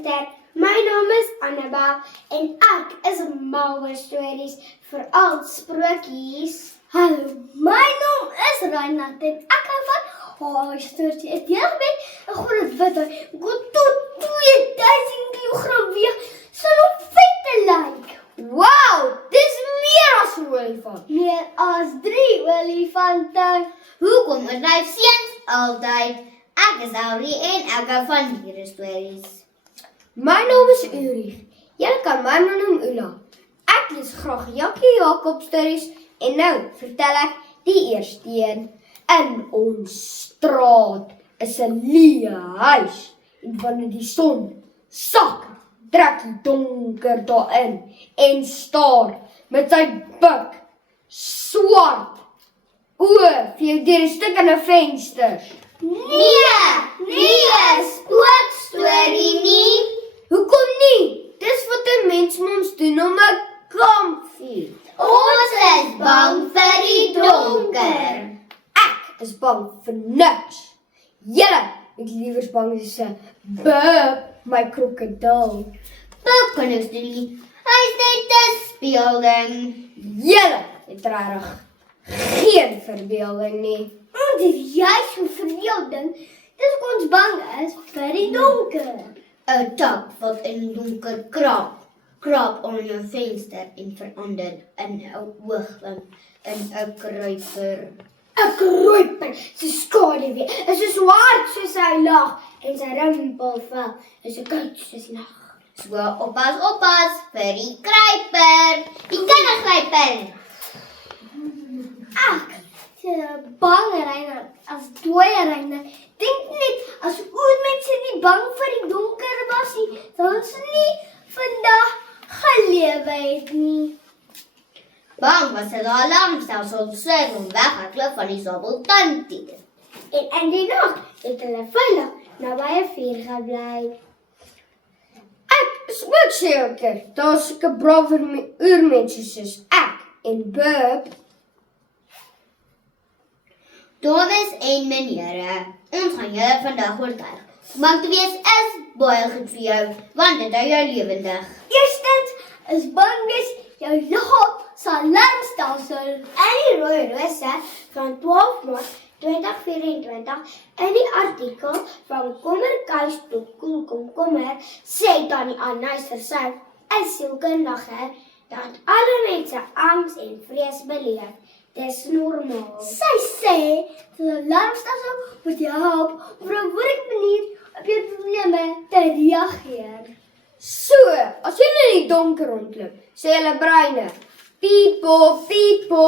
luister. My naam is Annabel en ek is mal oor stories, veral sprokies. Hallo, my naam is Reinhard en ek hou van stories. Ek deel met 'n groot wit hond wat tot 2000 kg weeg, sal op vette lyk. Wow, dis meer as 'n olifant. Meer as 3 olifante. Hoekom is my seuns altyd? Ek is Aurie en ek hou van dierestories. My naam is Ulrich. Julle kan my maar noem Ula. Ek lees graag Jakkie Jakob stories en nou vertel ek die eerste een. In ons straat is 'n leë huis en wanneer die son sak, trek die donker daarin en staar met sy bik swart oë vir jou deur die stukkende vensters. Nee, spookstorie nie. Hoekom nie? Dis wat 'n mens mens doen om 'n kamp vier. Ons is bang vir die donker. Ek is bang vir niks. Julle het liewer bang as 'n bub, my krokodil. Buk kan ons doen nie. Hy's net 'n speelding. Julle het regtig geen verbeelding nie. Dit is juist so verbeelding. Dis hoekom ons bang is vir die donker. 'n Tak wat in die donker krap onder jou venster en verander in 'n hoogwing, in 'n kruiper. 'n Kruiper, sy skaduwee is so swart soos sy lag en sy rimpelvel is so koud soos nag. So oppas vir die kruiper. Die kinderkruiper. Ek is bang Reinhard as dooie Reinhard. Dink net as oormense nie bang vir die donker was nie, sou ons nie vandag gelewe het nie. Bang was 'n alarmstelsel sê om weghardloop van die sabeltandtier. En in die nag het hulle veilig naby 'n vuur gebly. Ek is ook seker daar's sulke brawe oormense soos ek en Bub. Dames en menere, ons gaan julle vandag oortuig. Bang te wees is baie goed vir jou, want dit hou jou lewendig. Eerstens is bang wees jou liggaam se alarmstelsel. In die Rooi Rose van 12 Maart 2024 in die artikel van Kommerkuis tot Koelkomkommer sê Tannie Anais Versouw, 'n sielkundige, dat alle mense angs en vrees beleef. Dis normaal. Sy sê dat 'n alarmstelsel moet jou help om op 'n manier op jou probleme te reageer. So, as jy in die donker rondloop, sê hulle breine, "Piepo, piepo,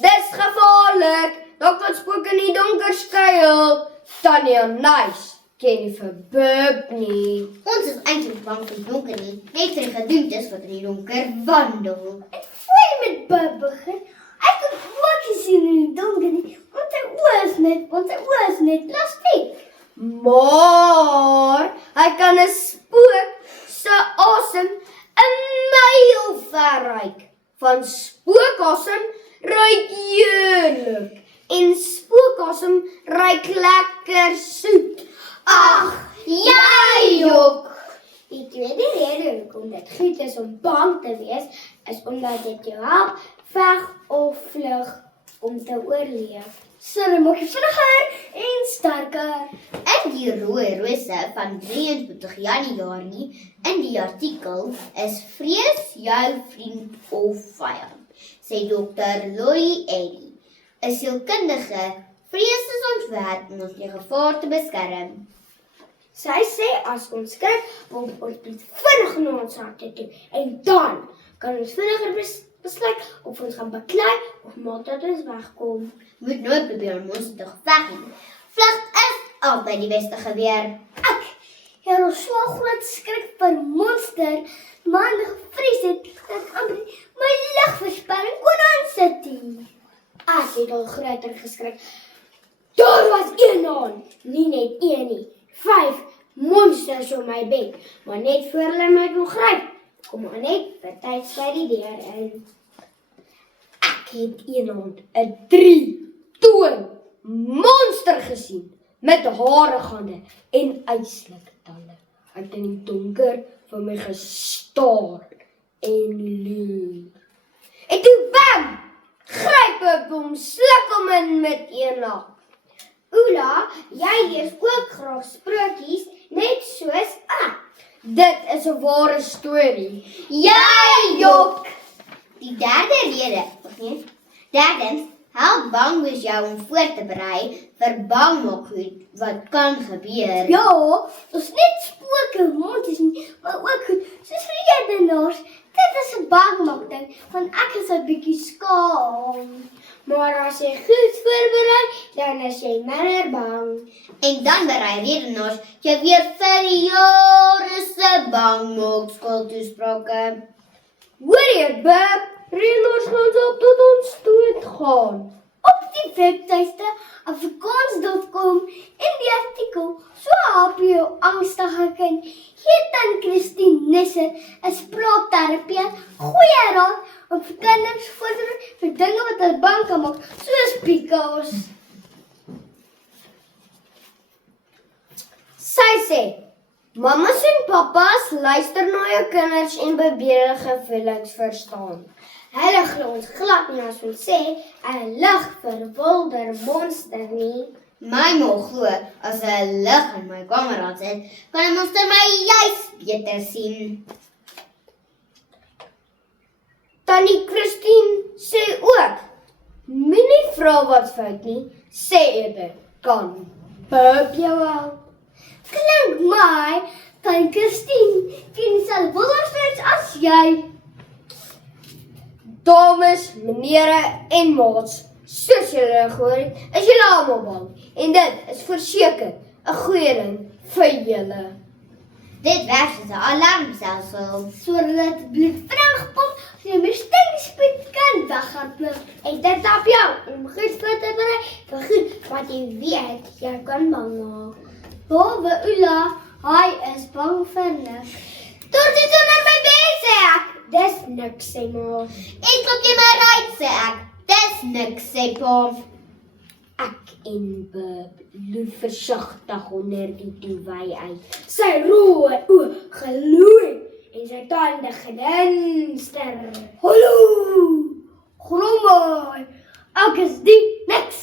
dis gevaarlik. Daar kan spooke in die donker skuil." Tannie Anais ken nie vir Bub nie. Ons is eintlik bang vir die donker nie, net vir die gedoemtes wat in die donker wandel. En voor jy met Bub begin, ek kan ook nie sien in die donker nie, want sy oë is net plastiek. Maar hy kan 'n spook se asem 'n myl ver reik. Van spookasem ruik heerlik en spookasem ruik lekker soet. Ag, jy jok. Die tweede rede hoekom dit goed is om bang te wees, is omdat dit jou help veg of vlug om te oorleef. So dan maak jy vinniger en sterker. In die Rooi Rose van 23 Januarie, in die artikel is vrees jou vriend of vyand, sê Dr. Lori Eddy, 'n sielkundige. Vrees is ontwerp om ons teen gevaar te beskerm. Sy sê as ons skrik, wil ons bloed vinnig na ons harte toe en dan kan ons vinniger besluit of ons gaan baklei of maak dat ons wegkom. Moet nooit probeer om ons te geveg nie. Vlug is altyd die beste geweer. Ek het al so groot skrik vir monster, maar gevrees het dat ek amper my ligversperring kon aansit nie. Ek het al groter geskrik. Daar was een aan, nie net een nie, 5 monsters op my bed, maar net voor hulle my kon gryp, kom maar net vir tyd by die deur in. Ek het eendag 'n 3-toon monster gesien met harige hande en yslike tande. Hy het in die donker vir my gestaar en loer. En toe bam! Gryp 'n bom, sluk hom in met een lag. Ula, jy lees ook graag sprokies, net soos ek. Dit is 'n ware storie. Jy jok! Die derde rede, of nie? Derdens, help bangboes jou om voor te berei vir bangmaak goed wat kan gebeur. Ja, ons net spooke, monties nie, maar ook goed, soos redenaars. Dit is 'n bangmaak ding, want ek is 'n bietjie skaam. Maar as jy goed voorberei, dan is jy minder bang. En dan berei redenaars jou weer vir jare se bangmaak skooltoesprake. Hoor jy, Beb? Redenaars gaan op tot ons dood gaan. Op die webtuiste afrikaans.com in die artikel So help jou angstige kind. Gee Tant Christine Nisser 'n spraakterapeut goeie raad om vir kinders voor te berei vir dinge wat hulle bang kan maak, soos piekels. Sy sê, mamas en papas luister na jou kinders en probeer hulle gevoelens verstaan. Hulle glo ons glad nie as ons sê, 'n lig verwilder monster nie. My ma glo as 'n lig in my kamer sit, kan 'n monster my juis beter sien. Tannie Christine sê ook, moenie vra wat fout nie, sê eerder, kan Beb jou help? Klink my, Tant Christine, ken dieselfde wonderstories as jy. Dames, menere en maats, soos julle gehoor het, is julle almal bang. En dit is verseker 'n goeie ding vir julle. Dit werk soos 'n alarmstelsel. Sodat bloed vinnig pomp, as jy met stengspoed kan weghardloop. En dit help jou om goed voor te berei vir goed wat jy weet jy kan bang maak. Behalwe Ula, hy is bang vir niks. Torties onder my bed sê ek. Dis niks sê maar. En klop jy my right sê ek. Dis niks sê pa. Ek en Beb loop versigtig onder die duvet uit. Sy rooi oë gloei en sy tande glinster. Hallo, grommel, ek is die niks.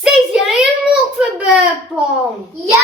Sê jy moet vir Beb pang. Ja!